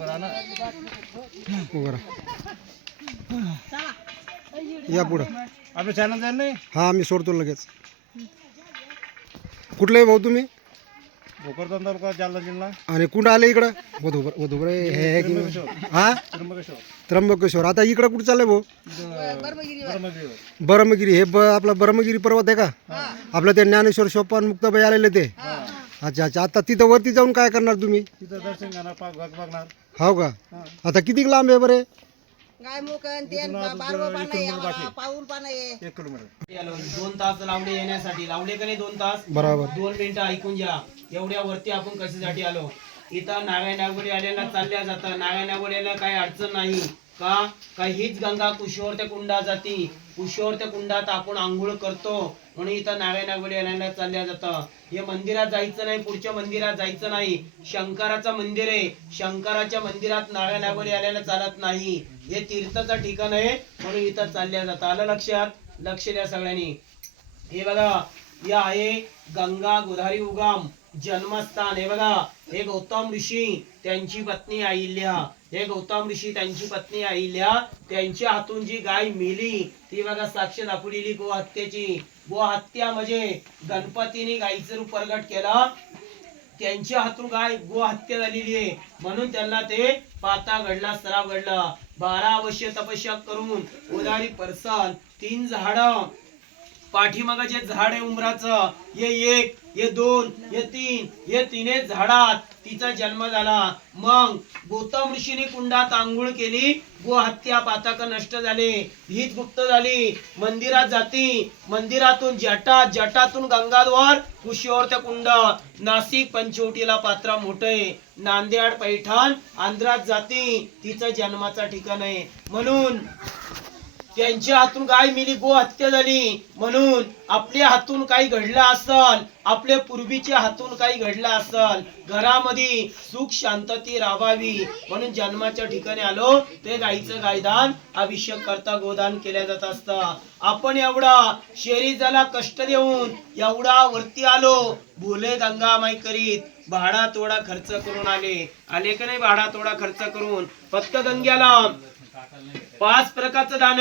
उभं राहा. या पुढं. आपलं चॅनल जाईल नाही. हा मी सोडतो लगेच. कुठले आहे भाऊ तुम्ही? भोकरदन तालुका जालना जिल्हा. आणि कुठं आले इकडं? वधूबर हे हा त्र्यंबकेश्वर. आता इकडं कुठं चाललंय भाऊ? बरमगिरी. हे आपला बरमगिरी पर्वत आहे का? आपलं ते ज्ञानेश्वर सोपान मुक्ताबाई आलेले ते. अच्छा अच्छा. आता तिथं वरती जाऊन काय करणार तुम्ही? तिथं दर्शन करणार, पाक बघणार. हो का? आता किती लांब आहे बरे? गाय मोकन तेन बारवं पाणी आहे, पाऊल पाणी आहे. 1 किलोमीटर. 2 तास लावले येण्यासाठी. लावले का नाही 2 तास? बरोबर. 2 मिनिटं ऐकून घ्या. एवढ्या वरती आपण कशासाठी आलो? इथं नागाय नागोडी आलेला चालल्या जातं. नागाय नागोडीला काही अडचण नाही का हीच गंगा कुशीवर त्या कुंडात जाती. कुशीवर त्या कुंडात आपण आंघोळ करतो म्हणून इथं नागाय नागोडी आलेला चालल्या जातं. हे मंदिरात जायचं नाही, पुढच्या मंदिरात जायचं नाही. शंकराचं मंदिर आहे. शंकराच्या मंदिरात नागाय नागोडी आलेला चालत नाही. हे तीर्थाचं ठिकाण आहे म्हणून इथं चालल्या जातं. आलं लक्षात? लक्ष द्या सगळ्यांनी. हे बघा, हे आहे गंगा गोदावरी उगम जन्मस्थान. हे बघा, हे गौतम ऋषी त्यांची पत्नी अहिल्या. हे गौतम ऋषी त्यांची पत्नी अहिल्या त्यांच्या हातून जी गाय मेली ती बघा साक्ष दाखवलेली गोहत्याची. गोहत्या म्हणजे गणपतीने गायीचं रूप प्रगट केला. त्यांच्या हातून गाय गोहत्या झालेली आहे म्हणून त्यांना ते पाता घडला, सराव घडला. 12 वर्ष तपस्या करून गोदावरी परसन 3 झाडं पाठीमागं जे झाड आहे उंबराचं, हे 1, हे 2, हे 3, हे 3 झाडात तिचा जन्म झाला. मग गौतम ऋषीने कुंडात आंघोळ केली. गोहत्या पातक नष्ट झाले. हीच गुप्त झाली. मंदिरात जाती. मंदिरातून जटातून गंगाद्वार, कुशीवर त्या कुंड. नाशिक पंचवटीला पात्रा मोठे. नांदेड पैठण आंध्रात जाती. तिचं जन्माचा ठिकाण आहे. म्हणून त्यांच्या हातून गाय मिली, गोहत्या झाली. म्हणून आपल्या हातून काही घडलं असल, आपल्या पूर्वीच्या हातून काही घडलं असल, घरामध्ये सुख शांतती राहावी म्हणून जन्माच्या ठिकाणी आलो. ते गायीचं गायदान अभिषेक करता गोदान केल्या जात असतं. आपण एवढा शरीराला कष्ट देऊन एवढा वरती आलो. भोले गंगा माई करीत भाडा तोडा खर्च करून आले का नाही? भाडा तोडा खर्च करून फक्त गंग्याला 5 प्रकारचं दान,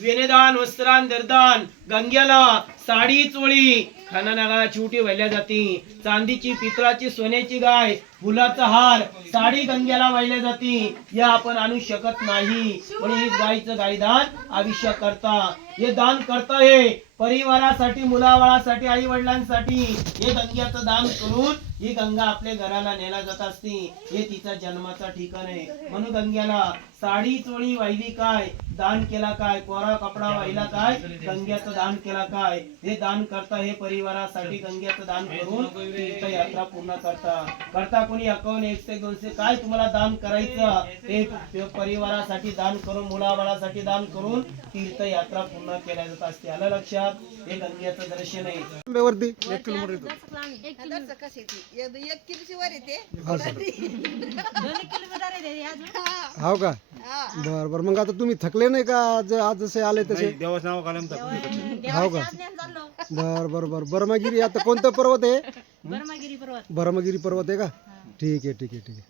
वेनेदान, वस्त्रान, दरदान. गंग्याला साडी चोळी खाना नागाला चिवटी वाहिल्या जाती. चांदीची, पितळाची, सोन्याची गाय, फुलाचा हार, साडी गंग्याला वाहिल्या जाती. या आपण आणू शकत नाही म्हणून हे गायचं गायदान अभिषेक करता. हे दान करता हे परिवारासाठी, मुलाबाळासाठी, आई वडिलांसाठी हे गंग्याचं दान करून ही गंगा आपल्या घराला नेला जात असते. हे तिचा जन्माचा ठिकाण आहे. म्हणून गंग्याला साडी चोळी वाहिली काय? दान केला काय? कोरा कपडा वाहिला काय? गंग्याचं दान केला काय? हे दान करता हे परिवारासाठी गंग्याचं दान करून तीर्थयात्रा पूर्ण करता कोणी 51, 100, 200 काय तुम्हाला दान करायचं ते परिवारासाठी दान करून, मुलाबाळासाठी दान करून तीर्थयात्रा पूर्ण केल्या जात असते. आलं लक्षात? हे गंग्याचं दर्शन आहे. वरती 1 किलोमीटर येतो. 1 किलोची वर येते. हो का? बर. मग आता तुम्ही थकले नाही का? आज जसे आले तसे? देवाचं नाव कायम तर. हो का? बर. बरमगिरी. आता कोणतं पर्वत आहे? बरमगिरी पर्वत. बरमगिरी पर्वत आहे का? ठीक आहे.